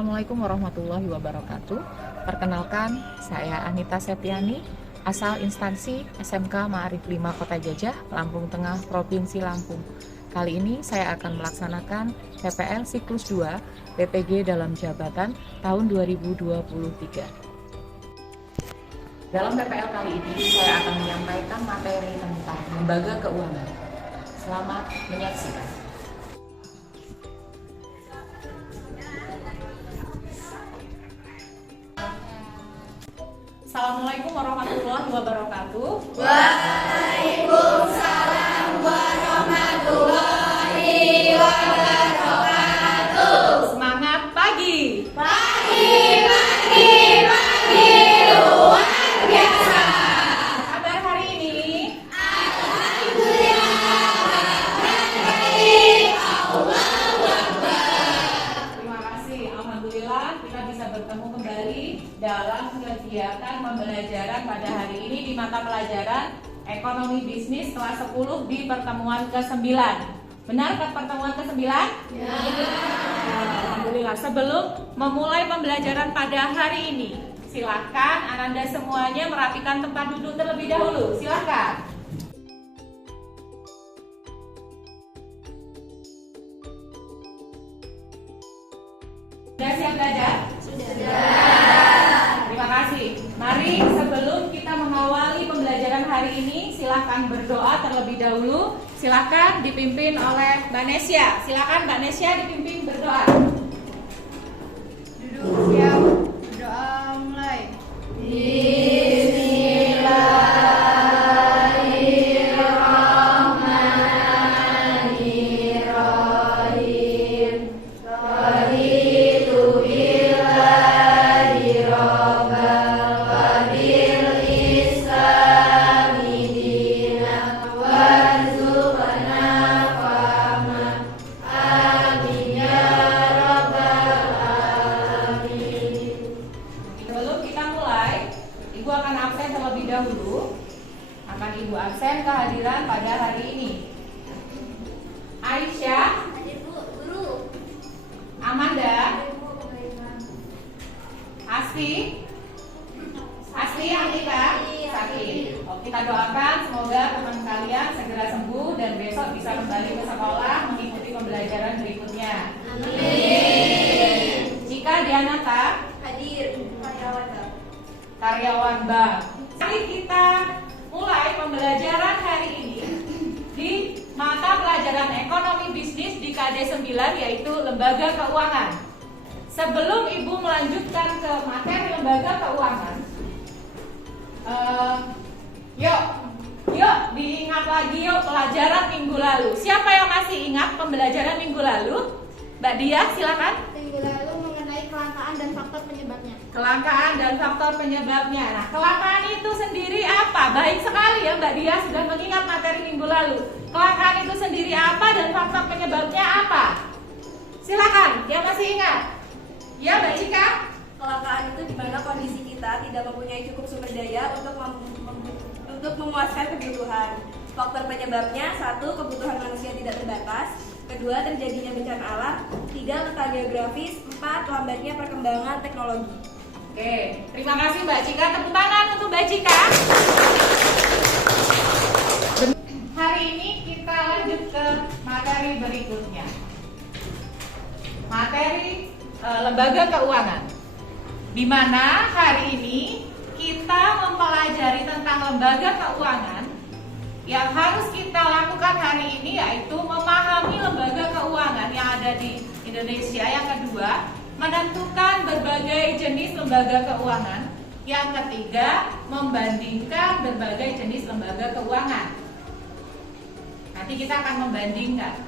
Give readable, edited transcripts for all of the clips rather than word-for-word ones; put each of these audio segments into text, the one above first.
Assalamualaikum warahmatullahi wabarakatuh. Perkenalkan, saya Anita Septiani, asal instansi SMK Ma'arif 5 Kota Gajah, Lampung Tengah, Provinsi Lampung. Kali ini saya akan melaksanakan PPL siklus 2 PPG dalam jabatan tahun 2023. Dalam PPL kali ini saya akan menyampaikan materi tentang lembaga keuangan. Selamat menyaksikan. Assalamualaikum warahmatullahi wabarakatuh. Waalaikumsalam warahmatullahi wabarakatuh. Semangat pagi. Pagi luar biasa. Kabar hari ini? Terima kasih. Alhamdulillah kita bisa bertemu kembali dalam kegiatan pembelajaran pada hari ini di mata pelajaran Ekonomi Bisnis kelas 10 di pertemuan ke-9. Benarkah pertemuan ke-9? Ya. Alhamdulillah. Sebelum memulai pembelajaran pada hari ini, silakan Ananda semuanya merapikan tempat duduk terlebih dahulu. Silakan. Sudah siap belajar? Terima kasih. Mari sebelum kita mengawali pembelajaran hari ini, silakan berdoa terlebih dahulu. Silakan dipimpin oleh Mbak Nesya. Silakan Mbak Nesya dipimpin berdoa. Duduk siap. Doa mulai. Bismillahirrahmanirrahim. Raditu billahi rabban wa bil islami dinan warzuqna fahma. Amin ya rabbal alamin. Sebelum kita mulai, Ibu akan absen terlebih dahulu. Akan Ibu absen kehadiran pada hari ini. Aisyah, Guru. Amanda, Asti, Anita, sakit. Kita doakan semoga teman kalian segera sembuh dan besok bisa kembali ke sekolah mengikuti pembelajaran berikutnya. Amin. Jika Dianata, Hadir. karyawan bank. Mari kita mulai pembelajaran hari ini di mata pelajaran Ekonomi Bisnis di KD 9, yaitu Lembaga Keuangan. Sebelum Ibu melanjutkan ke materi Lembaga Keuangan, yuk diingat lagi yuk pelajaran minggu lalu. Siapa yang masih ingat pembelajaran minggu lalu? Mbak Dia, silakan. Minggu lalu mengenai kelangkaan dan faktor penyebabnya. Kelangkaan dan faktor penyebabnya. Nah, kelangkaan itu sendiri apa? Baik sekali ya Mbak Dia sudah mengingat materi minggu lalu. Kelangkaan itu sendiri apa dan faktor penyebabnya apa? Silakan, yang masih ingat. Ya Mbak Cika. Kelangkaan itu di mana kondisi kita tidak mempunyai cukup sumber daya untuk memuaskan kebutuhan. Faktor penyebabnya: 1. Kebutuhan manusia tidak terbatas. 2. Terjadinya bencana alam. 3. Letak geografis. 4. Lambatnya perkembangan teknologi. Oke, terima kasih Mbak Cika. Tepuk tangan untuk Mbak Cika. Hari ini kita lanjut ke materi berikutnya. Materi Lembaga Keuangan. Di mana hari ini kita mempelajari tentang lembaga keuangan. Yang harus kita lakukan hari ini yaitu memahami lembaga keuangan yang ada di Indonesia. Yang kedua, menentukan berbagai jenis lembaga keuangan. Yang ketiga, membandingkan berbagai jenis lembaga keuangan. Nanti kita akan membandingkan.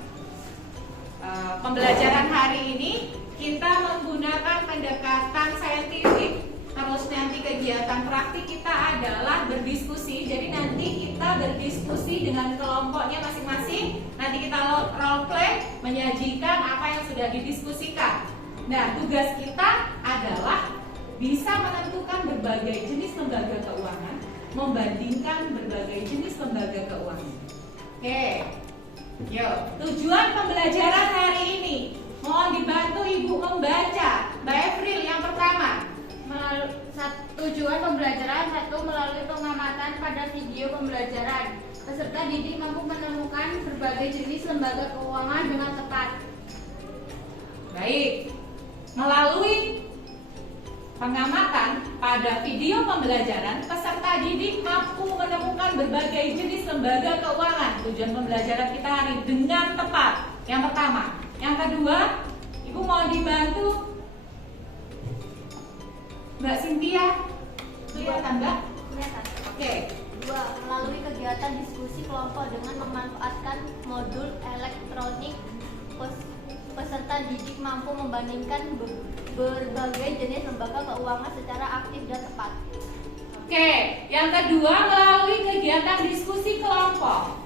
Pembelajaran hari ini kita menggunakan pendekatan saintifik. Terus nanti kegiatan praktik kita adalah berdiskusi. Jadi nanti kita berdiskusi dengan kelompoknya masing-masing. Nanti kita role play, menyajikan apa yang sudah didiskusikan. Nah, tugas kita adalah bisa menentukan berbagai jenis lembaga keuangan, membandingkan berbagai jenis lembaga keuangan. Oke, yuk. Tujuan pembelajaran hari ini, mohon dibantu Ibu membaca Mbak Evril yang pertama. Tujuan pembelajaran 1. Melalui pengamatan pada video pembelajaran, peserta didik mampu menemukan berbagai jenis lembaga keuangan dengan tepat. Baik. Melalui pengamatan pada video pembelajaran, peserta didik mampu menemukan berbagai jenis lembaga keuangan. Tujuan pembelajaran kita hari dengan tepat. Yang pertama. Yang kedua, Ibu mau dibantu Mbak Cynthia. Kelihatan Mbak? Kelihatan. Oke. 2. Melalui kegiatan diskusi kelompok dengan memanfaatkan modul elektronik, peserta didik mampu membandingkan berbagai jenis lembaga keuangan secara aktif dan tepat. Oke, yang kedua melalui kegiatan diskusi kelompok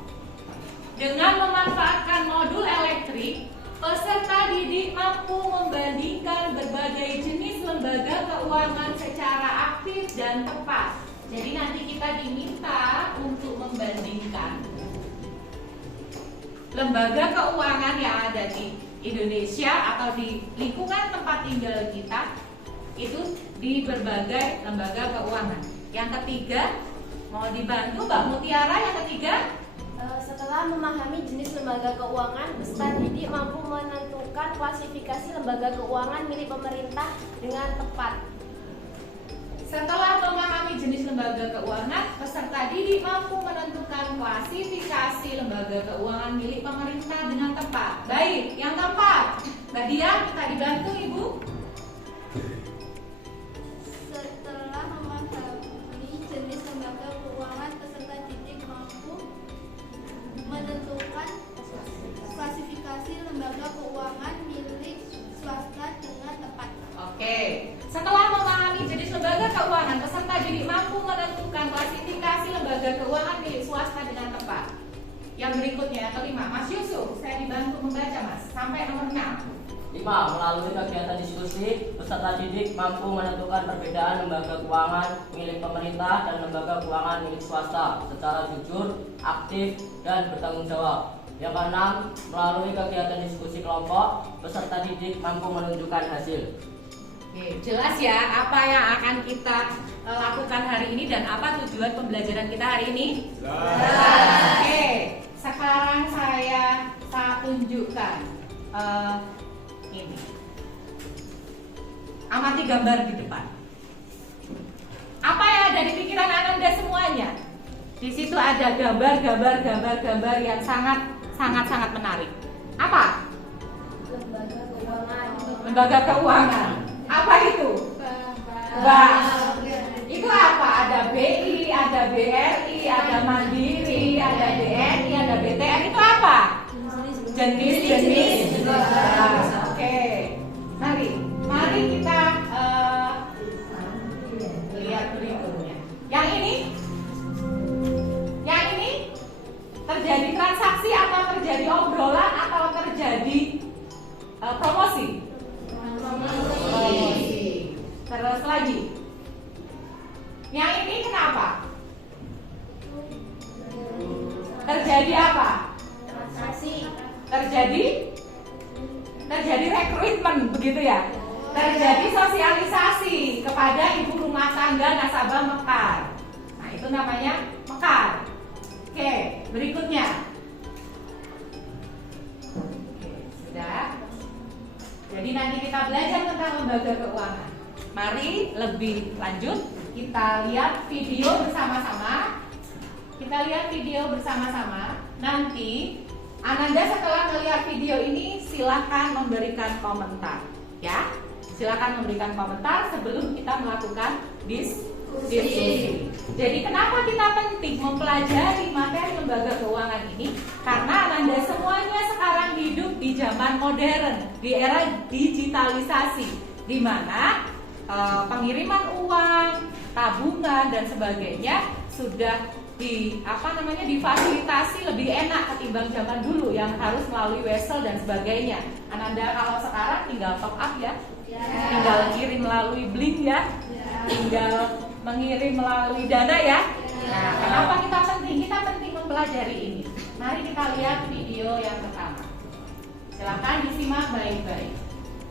dengan memanfaatkan modul elektrik, peserta didik mampu membandingkan berbagai jenis lembaga keuangan secara aktif dan tepat. Jadi nanti kita diminta untuk membandingkan lembaga keuangan yang ada di Indonesia atau di lingkungan tempat tinggal kita itu di berbagai lembaga keuangan. Yang ketiga, mau dibantu Mbak Mutiara yang ketiga? Setelah memahami jenis lembaga keuangan, peserta didik mampu menentukan klasifikasi lembaga keuangan milik pemerintah dengan tepat. Setelah memahami jenis lembaga keuangan, peserta didik mampu menentukan klasifikasi lembaga keuangan milik pemerintah dengan tepat. Baik, yang keempat, Mbak Dian, kita dibantu Ibu. Setelah memahami jenis lembaga keuangan, peserta didik mampu menentukan klasifikasi lembaga keuangan milik swasta dengan tepat. Oke, setelah memahami jenis lembaga keuangan, peserta didik mampu menentukan klasifikasi lembaga keuangan milik swasta dengan tepat. Yang berikutnya, yang kelima, Mas Yusuf, saya dibantu membaca Mas, sampai nomor 6. 5. Melalui kegiatan diskusi, peserta didik mampu menentukan perbedaan lembaga keuangan milik pemerintah dan lembaga keuangan milik swasta secara jujur, aktif, dan bertanggung jawab. Yang keenam, melalui kegiatan diskusi kelompok, peserta didik mampu menunjukkan hasil. Oke, jelas ya apa yang akan kita lakukan hari ini dan apa tujuan pembelajaran kita hari ini? Jelas. Oke, sekarang saya tunjukkan ini. Amati gambar di depan. Apa yang ada di pikiran Ananda semuanya? Di situ ada gambar yang sangat menarik. Apa? Lembaga keuangan. Lembaga keuangan. Apa itu? Bank. Itu apa? Ada BI, ada BRI, ada Mandiri, ada BNI, ada BTN. Itu apa? Jenis-jenis bank. Oke. Mari kita lihat berikutnya. Yang ini terjadi transaksi atau terjadi obrolan atau terjadi promosi? Terus lagi. Yang ini kenapa? Terjadi apa? Transaksi. Terjadi rekrutmen begitu ya. Terjadi sosialisasi kepada ibu rumah tangga nasabah mekar. Nah, itu namanya mekar. Oke, berikutnya. Oke, sudah. Jadi nanti kita belajar tentang lembaga keuangan. Mari lebih lanjut kita lihat video bersama-sama. Nanti Ananda setelah melihat video ini silahkan memberikan komentar, ya. Silahkan memberikan komentar sebelum kita melakukan diskusi. Jadi kenapa kita penting mempelajari materi lembaga keuangan ini? Karena Ananda semuanya sekarang hidup di zaman modern, di era digitalisasi, di mana pengiriman uang, tabungan dan sebagainya sudah difasilitasi lebih enak ketimbang zaman dulu yang harus melalui wesel dan sebagainya. Ananda kalau sekarang tinggal top up ya, tinggal kirim melalui Blink ya, tinggal mengirim melalui Dana ya. Nah, kenapa kita penting? Kita penting mempelajari ini. Mari kita lihat video yang pertama. Silakan disimak baik-baik.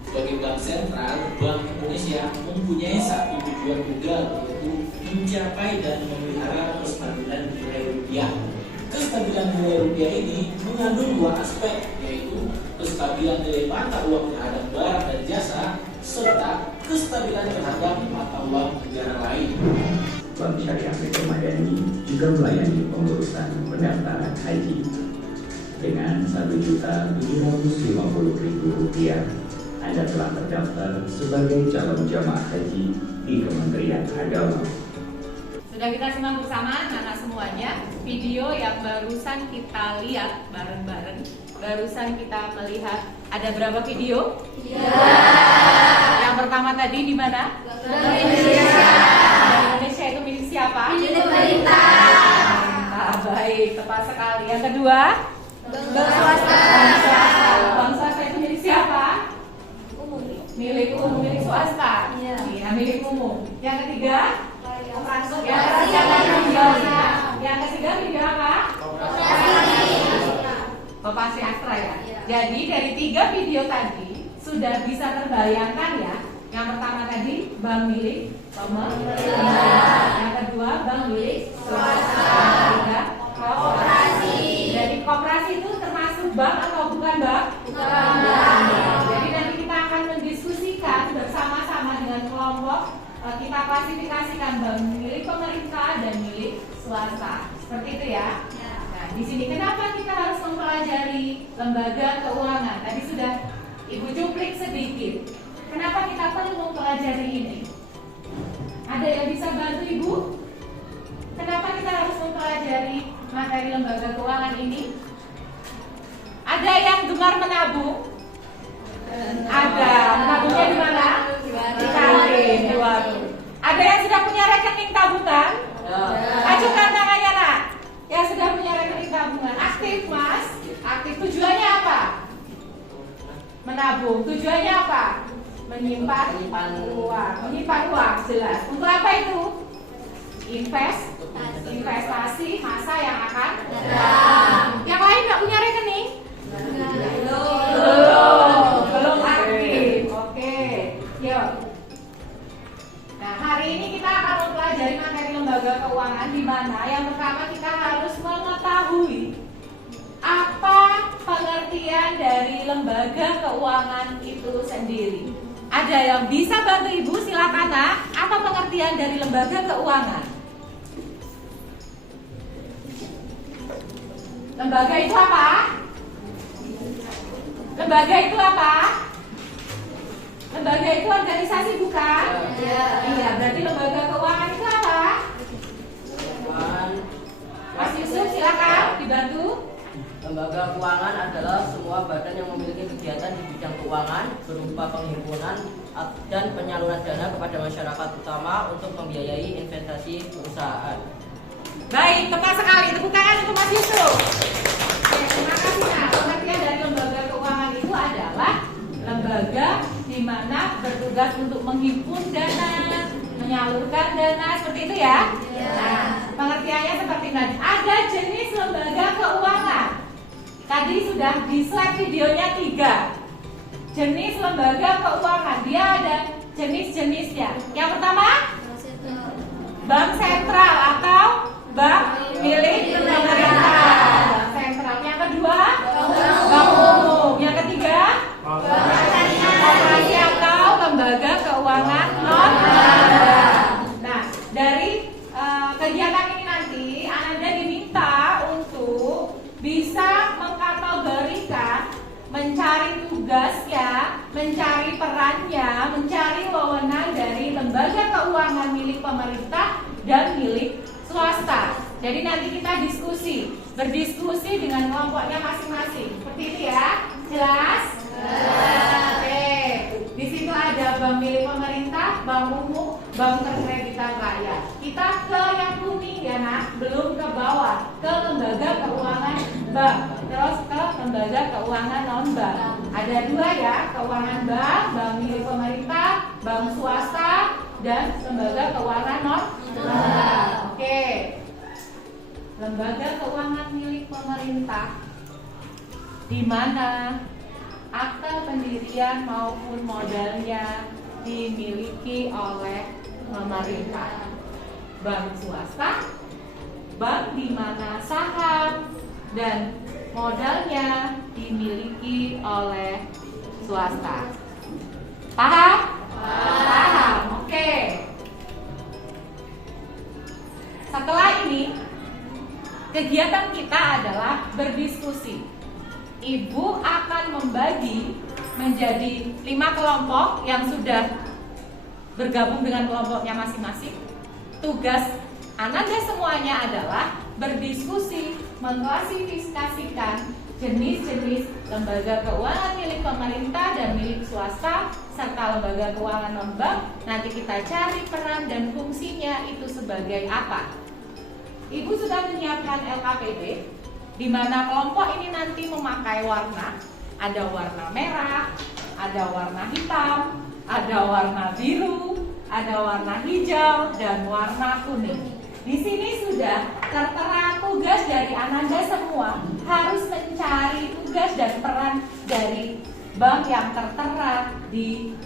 Sebagai bank sentral, Bank Indonesia mempunyai satu tujuan tunggal, yaitu mencapai dan memelihara kestabilan nilai rupiah. Kestabilan nilai rupiah ini mengandung dua aspek, yaitu kestabilan nilai mata uang terhadap barang dan jasa, serta kestabilan terhadap mata uang negara lain. Bank Syariah Megamadani juga melayani pengurusan pendaftaran haji. Dengan Rp1.750.000, Anda telah terdaftar sebagai calon jamaah haji di Kementerian Agama. Sudah kita simak bersama anak-anak semuanya video yang barusan kita lihat bareng-bareng. Barusan kita melihat ada berapa video? Yang pertama tadi di mana? Bank Indonesia. Bank Indonesia itu milik siapa? Milik pemerintah. Baik, tepat sekali. Yang kedua? Bank swasta. Bank swasta itu milik siapa? Umum. Milik umum, milik swasta. Iya. Iya, milik umum. Yang ketiga? Yang ketiga video apa? Koperasi Astra ya. Iya. Jadi dari 3 video tadi sudah bisa terbayangkan ya. Yang pertama tadi bank milik pemerintah. Yang kedua bank milik swasta. Yang ketiga koperasi. Jadi koperasi itu termasuk bank atau bukan bank? Bukan. Jadi nanti kita akan mendiskusikan bersama-sama dengan kelompok. Kita klasifikasikan bank milik pemerintah dan milik swasta. Seperti itu ya. Nah, di sini kenapa kita harus mempelajari lembaga keuangan? Tadi sudah Ibu cuplik sedikit. Kenapa kita perlu mempelajari ini? Ada yang bisa bantu Ibu? Kenapa kita harus mempelajari materi lembaga keuangan ini? Ada yang gemar menabung? Ada. Menabungnya di mana? Di kantin, di warung. Ada yang sudah punya rekening tabungan? Ajukan tangannya nak. Yang sudah punya rekening tabungan. Aktif mas? Aktif. Tujuannya apa? Menabung. Tujuannya apa? Menyimpan uang. Menyimpan uang, jelas. Untuk apa itu? Investasi masa yang akan datang. Yang lain nggak punya rekening? Belum aktif. Oke, yuk. Nah, hari ini kita akan mempelajari materi lembaga keuangan, di mana yang pertama kita harus mengetahui apa pengertian dari lembaga keuangan itu sendiri. Ada yang bisa bantu Ibu? Silakan nak. Apa pengertian dari lembaga keuangan? Lembaga itu apa? Lembaga itu apa? Lembaga itu organisasi bukan? Iya, berarti lembaga keuangan itu apa? Mas Yusuf silakan dibantu. Lembaga keuangan adalah semua badan yang memiliki kegiatan di bidang keuangan berupa penghimpunan dan penyaluran dana kepada masyarakat, utama untuk membiayai investasi perusahaan. Baik, tepat sekali. Tepuk tangan untuk Mas Yusuf. Oke, terima kasih. Nah, pengertian dari lembaga keuangan itu adalah lembaga di mana bertugas untuk menghimpun dana, menyalurkan dana, seperti itu ya. Nah, pengertiannya seperti tadi. Ada jenis lembaga keuangan. Tadi sudah di slide videonya 3 jenis lembaga keuangan. Dia ada jenis-jenisnya. Yang pertama, bank sentral atau bank milik pemerintah. Bank sentral. Yang kedua, bank umum. Yang ketiga, koperasi atau lembaga keuangan non bank. Nah, dari kegiatan ini nanti Anda diminta untuk bisa mengkategorikan, mencari tugasnya, mencari perannya, mencari wewenang dari lembaga keuangan milik pemerintah dan milik swasta. Jadi nanti kita berdiskusi dengan kelompoknya masing-masing. Seperti itu ya, jelas? Oke. Di situ ada bank milik pemerintah, bank umum, bank terkreditan rakyat. Kita ke yang kuning ya nak, belum ke bawah, ke lembaga keuangan bank, terus ke lembaga keuangan non bank. Ada 2 ya, keuangan bank, bank milik pemerintah, bank swasta, dan lembaga keuangan non bank. Oke. Lembaga keuangan milik pemerintah di mana akta pendirian maupun modalnya dimiliki oleh pemerintah. Bank swasta, bank di mana saham dan modalnya dimiliki oleh swasta. Paham? Paham. Oke. Setelah ini, kegiatan kita adalah berdiskusi. Ibu akan membagi menjadi 5 kelompok yang sudah bergabung dengan kelompoknya masing-masing. Tugas Ananda semuanya adalah berdiskusi, mengklasifikasikan jenis-jenis lembaga keuangan milik pemerintah dan milik swasta serta lembaga keuangan non-bank. Nanti kita cari peran dan fungsinya itu sebagai apa. Ibu sudah menyiapkan LKPD, di mana kelompok ini nanti memakai warna. Ada warna merah, ada warna hitam, ada warna biru, ada warna hijau, dan warna kuning. Di sini sudah tertera tugas dari Ananda semua, harus mencari tugas dan peran dari bank yang tertera di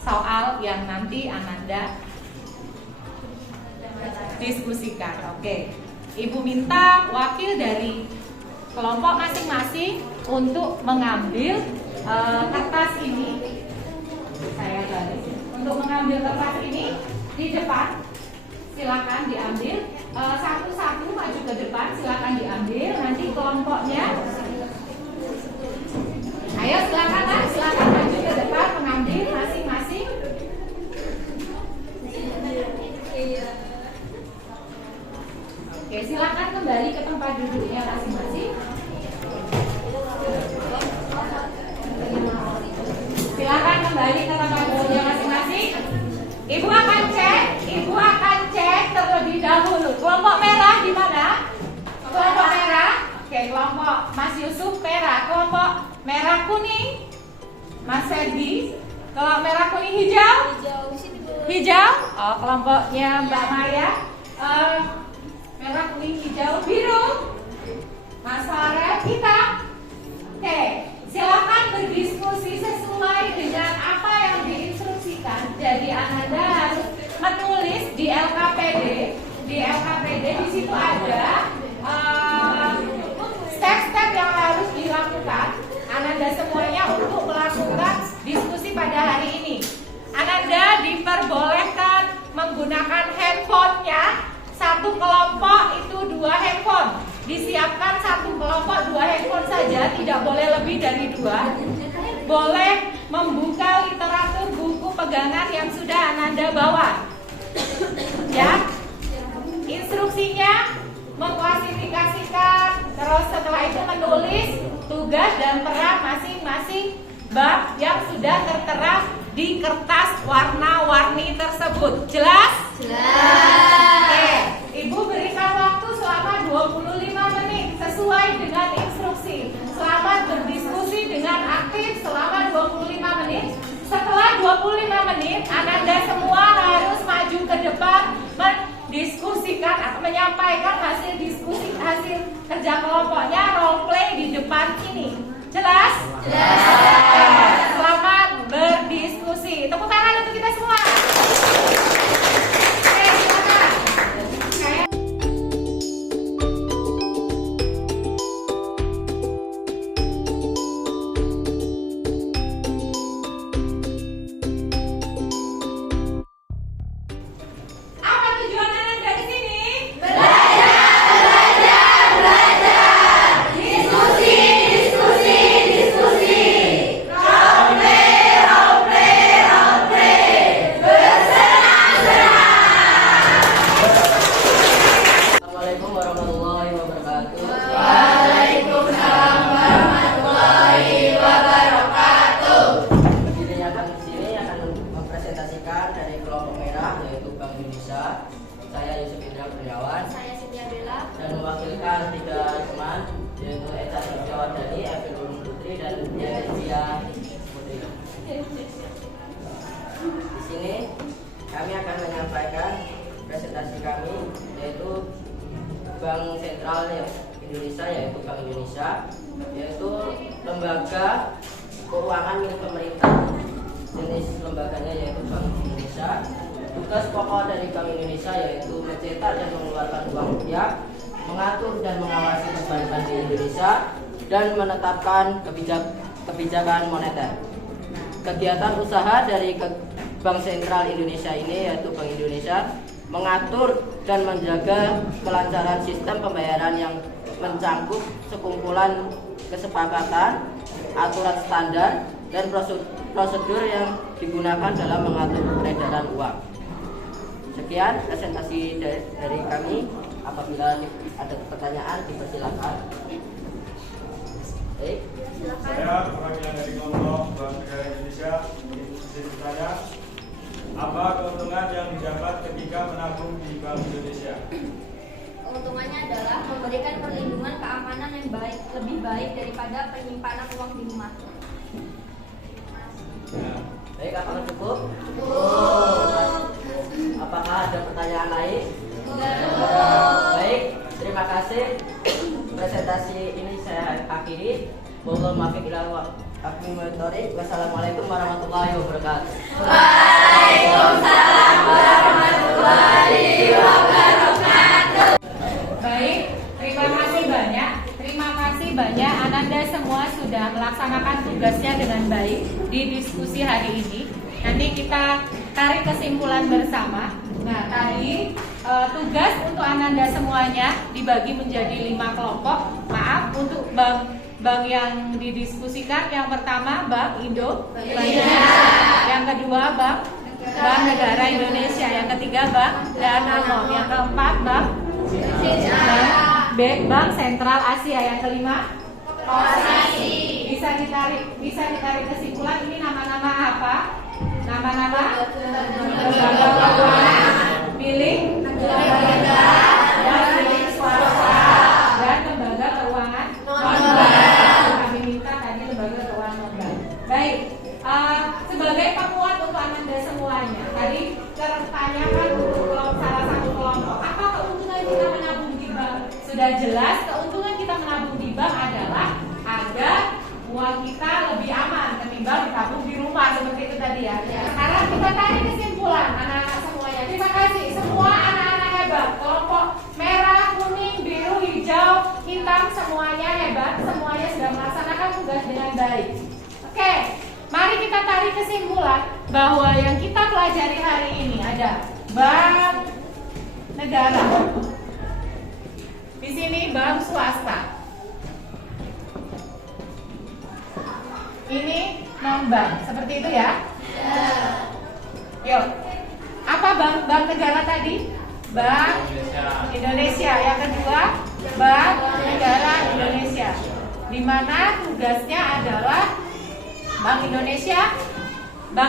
soal yang nanti Ananda diskusikan. Oke, Ibu minta wakil dari kelompok masing-masing untuk mengambil kertas ini. Saya garis. Untuk mengambil kertas ini di depan. Silakan diambil satu-satu maju ke depan, silakan diambil. Nanti kelompoknya, ayo silakan maju ke depan mengambil masing-masing. Oke, silakan kembali ke tempat duduknya masing-masing. Silakan kembali ke tempat duduknya masing-masing. Ibu akan cek terlebih dahulu. Kelompok merah di mana? Kelompok merah. Oke, kelompok Mas Yusuf merah. Kelompok merah kuning Mas Sergi. Kalau merah kuning hijau? Hijau. Oh, kelompoknya Mbak Maya. Merah kuning hijau biru. Mas Farel hitam. Oke, silakan berdiskusi sesuai dengan apa yang diinstruksikan. Jadi Ananda harus menulis di LKPD. Di LKPD di situ ada step-step yang harus dilakukan Ananda semuanya untuk melakukan diskusi pada hari ini. Ananda diperbolehkan menggunakan handphonenya. Satu kelompok itu 2 handphone. Disiapkan satu kelompok 2 handphone saja, tidak boleh lebih dari 2. Boleh membuka literatur buku pegangan yang sudah Ananda bawa. Ya, instruksinya mengklasifikasikan, terus setelah itu menulis tugas dan peran masing-masing bank yang sudah tertera di kertas warna-warni tersebut. Jelas? Jelas. Oke, Ibu berikan waktu selama 25 menit sesuai dengan instruksi. Selamat berdiskusi dengan aktif selama 25 menit. Setelah 25 menit, Ananda semua harus maju ke depan mendiskusikan atau menyampaikan hasil diskusi, hasil kerja kelompoknya, role play di depan ini. Jelas? Jelas. Selamat berdiskusi. Tepuk tangan untuk kita semua. Oke, silakan. Apa tujuan Ananda di sini? Assalamualaikum warahmatullahi wabarakatuh. Dirinya akan di sini akan mempresentasikan dari kelompok merah yaitu Bank Indonesia. Saya Yusuf Indra Kurniawan Saya Cynthia Bella. dan mewakilkan 3 teman yaitu Eca Sitiawardani, Evi Putri dan Diana Putri. Di sini kami akan menyampaikan presentasi kami yaitu Bank Sentral Indonesia, yaitu Bank Indonesia, yaitu lembaga keuangan milik pemerintah. Jenis lembaganya yaitu Bank Indonesia. Tugas pokok dari Bank Indonesia yaitu mencetak dan mengeluarkan uang rupiah, mengatur dan mengawasi perbankan di Indonesia, dan menetapkan kebijakan moneter. Kegiatan usaha dari Bank Sentral Indonesia ini yaitu Bank Indonesia mengatur dan menjaga kelancaran sistem pembayaran yang mencangkup sekumpulan kesepakatan, aturan standar, dan prosedur yang digunakan dalam mengatur peredaran uang. Sekian presentasi dari kami. Apabila ada pertanyaan, dipersilakan. Saya perwakilan dari kelompok Bank Negara Indonesia ingin bertanya, apa keuntungan yang didapat ketika menabung di Bank Indonesia? Keuntungannya adalah memberikan perlindungan keamanan yang lebih baik daripada penyimpanan uang di rumah. Baik, apakah cukup? Apakah ada pertanyaan lain? Baik, terima kasih. Presentasi ini saya akhiri. Wassalamualaikum warahmatullahi wabarakatuh. Waalaikumsalam warahmatullahi wabarakatuh. Baik, terima kasih banyak. Terima kasih banyak Ananda semua sudah melaksanakan tugasnya dengan baik di diskusi hari ini. Nanti kita tarik kesimpulan bersama. Nah, tadi tugas untuk Ananda semuanya dibagi menjadi 5 kelompok. Maaf untuk bank yang didiskusikan. Yang pertama Bank Indonesia, yang kedua Bank Negara Indonesia, yang ketiga Bank Danamon, yang keempat Bank Sentral Asia, yang kelima Koperasi. Bisa ditarik kesimpulan ini nama-nama apa? Nama-nama lembaga keuangan milik negara dan milik swasta dan lembaga keuangan non-bank. Kami minta tadi lembaga keuangan non-bank. Baik, sebagai penguat untuk Ananda semuanya, tadi tertanyakan untuk salah satu kelompok, apa keuntungan kita menabung di bank? Sudah jelas, keuntungan kita menabung di bank adalah agar uang kita lebih aman ketimbang ditabung di rumah, seperti itu tadi ya. Sekarang kita tarik kesimpulan anak-anak semuanya. Terima kasih semua anak-anak hebat. Kelompok merah, kuning, biru, hijau, hitam, semuanya hebat. Semuanya sudah melaksanakan tugas dengan baik. Oke, mari kita tarik kesimpulan bahwa yang kita pelajari hari ini ada bank negara. Di sini bank swasta. Ini non-bank, seperti itu ya? Yuk, apa bank negara tadi? Bank Indonesia. Yang kedua, Bank Negara Indonesia. Di mana tugasnya adalah Bank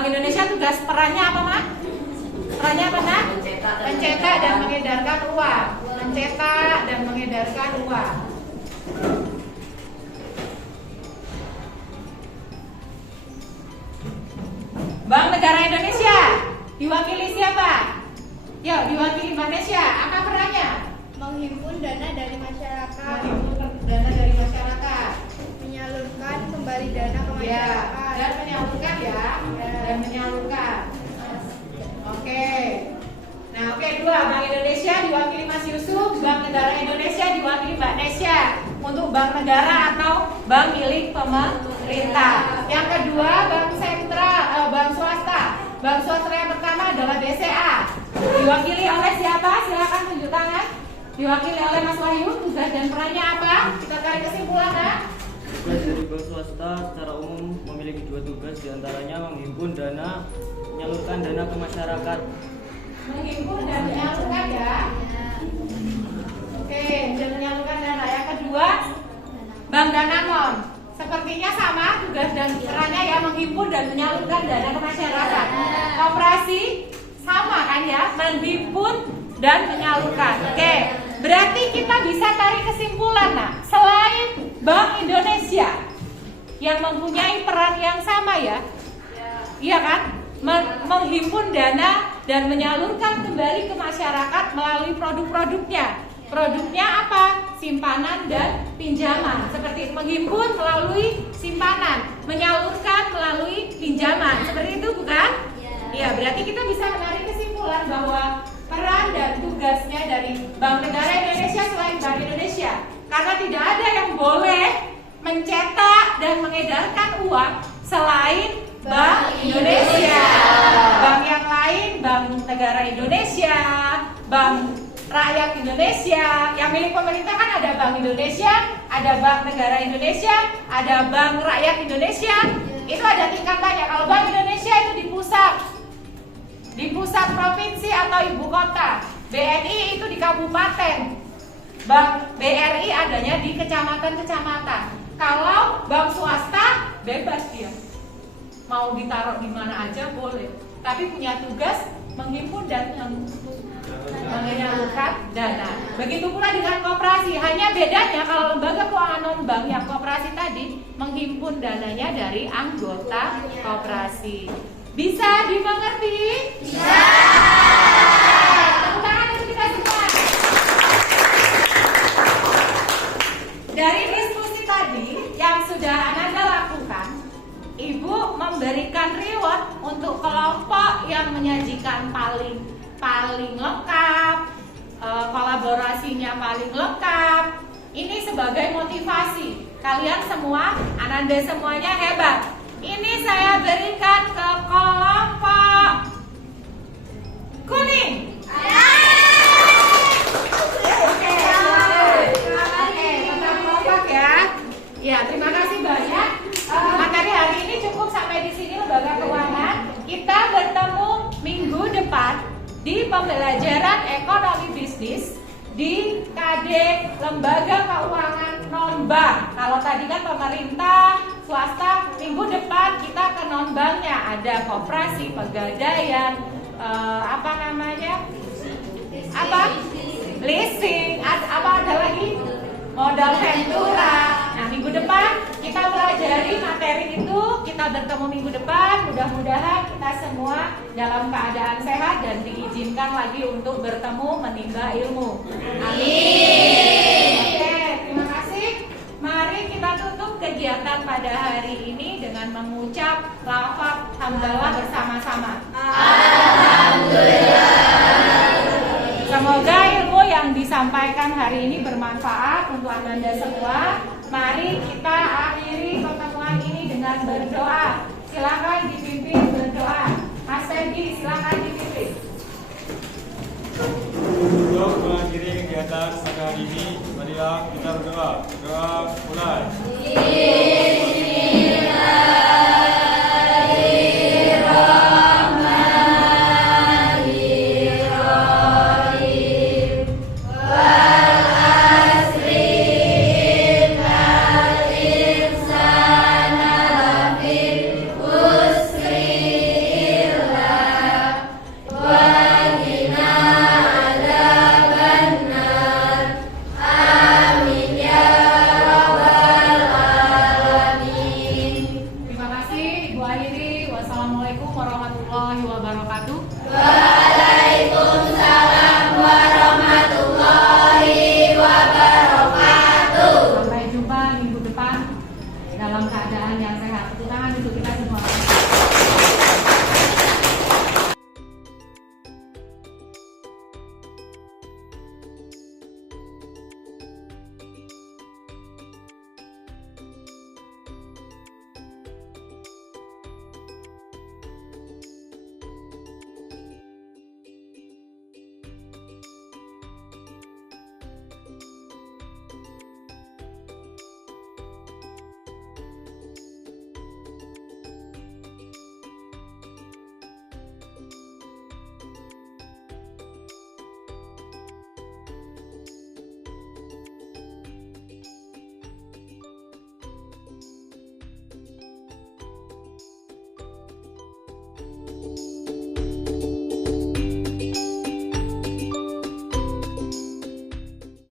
Indonesia tugas perannya apa, Mak? Perannya apa, Nak? Mencetak dan mengedarkan uang. Mencetak dan mengedarkan uang. Bank Negara Indonesia diwakili siapa? Yuk, diwakili Bank Indonesia. Apa perannya? Menghimpun dana dari masyarakat, Menghimpun dana dari masyarakat, menyalurkan kembali dana ke masyarakat. dan menyalurkan ya, dan menyalurkan. Oke. Nah, oke, dua, Bank Indonesia diwakili Mas Yusuf, Bank Negara Indonesia diwakili Mbak Nesya. Untuk bank negara atau bank milik pemerintah. Yang kedua, bank sentral, bank swasta. Bank swasta yang pertama adalah BCA. Diwakili oleh siapa? Silakan tunjuk tangan. Diwakili oleh Mas Wahyu. Tugas dan perannya apa? Kita tarik kesimpulan, Nak. Tugas dari bank swasta secara umum memiliki 2 tugas, diantaranya menghimpun dana, menyalurkan dana ke masyarakat. Menghimpun dan menyalurkan ya. Oke, dan menyalurkan dana. Yang kedua, Bank Danamon. Sepertinya sama tugas dan perannya ya, menghimpun dan menyalurkan dana ke masyarakat. Koperasi sama kan ya, menghimpun dan menyalurkan. Oke, berarti kita bisa tarik kesimpulan, nah, selain Bank Indonesia yang mempunyai peran yang sama ya, iya kan, menghimpun dana dan menyalurkan kembali ke masyarakat melalui produk-produknya. Produknya apa? Simpanan dan pinjaman. Seperti menghimpun melalui simpanan, menyalurkan melalui pinjaman. Seperti itu bukan? Iya, berarti kita bisa menarik kesimpulan bahwa peran dan tugasnya dari Bank Negara Indonesia selain Bank Indonesia, karena tidak ada yang boleh mencetak dan mengedarkan uang selain Bank Indonesia. Bank yang lain, Bank Negara Indonesia, Bank Rakyat Indonesia, yang milik pemerintah kan ada Bank Indonesia, ada Bank Negara Indonesia, ada Bank Rakyat Indonesia. Itu ada tingkatannya. Kalau Bank Indonesia itu di pusat provinsi atau ibu kota. BNI itu di kabupaten. Bank BRI adanya di kecamatan-kecamatan. Kalau bank swasta bebas dia. Mau ditaruh di mana aja boleh. Tapi punya tugas menghimpun dan menyalurkan dana. Begitu pula dengan koperasi. Hanya bedanya kalau lembaga keuangan non-bank yang koperasi tadi menghimpun dananya dari anggota koperasi. Bisa dimengerti? Bisa. Tepuk tangan untuk kita semua. Dari diskusi tadi yang sudah Ananda lakukan, Ibu memberikan reward untuk kelompok yang menyajikan paling lengkap, kolaborasinya paling lengkap. Ini sebagai motivasi. Kalian semua, Ananda semuanya hebat. Ini saya berikan ke kelompok kuning. Oke, tetap kompak ya. Ya, terima kasih banyak. Materi hari ini cukup sampai di sini Lembaga Keuangan. Kita bertemu minggu depan di pembelajaran ekonomi bisnis di KD Lembaga Keuangan Non-Bank. Kalau tadi kan pemerintah, swasta, minggu depan kita ke non-banknya. Ada koperasi, pegadaian, leasing, apa ada lagi? Modal ventura. Nah, minggu depan kita pelajari materi itu. Kita bertemu minggu depan. Mudah-mudahan kita semua dalam keadaan sehat dan diizinkan lagi untuk bertemu menimba ilmu. Amin. Oke, terima kasih. Mari kita tutup kegiatan pada hari ini dengan mengucap lafaz hamdalah bersama-sama. Alhamdulillah. Semoga ilmu yang disampaikan hari ini bermanfaat untuk Ananda semua. Mari kita akhiri pertemuan ini dengan berdoa. Silakan dipimpin berdoa. Mas Fendi, silakan dipimpin. Untuk mengakhiri kegiatan pada hari ini, marilah kita berdoa. Doa mulai. Wassalamualaikum warahmatullahi wabarakatuh. Waalaikumsalam warahmatullahi wabarakatuh. Sampai jumpa minggu depan dalam keadaan yang sehat. Tepuk tangan untuk kita semua.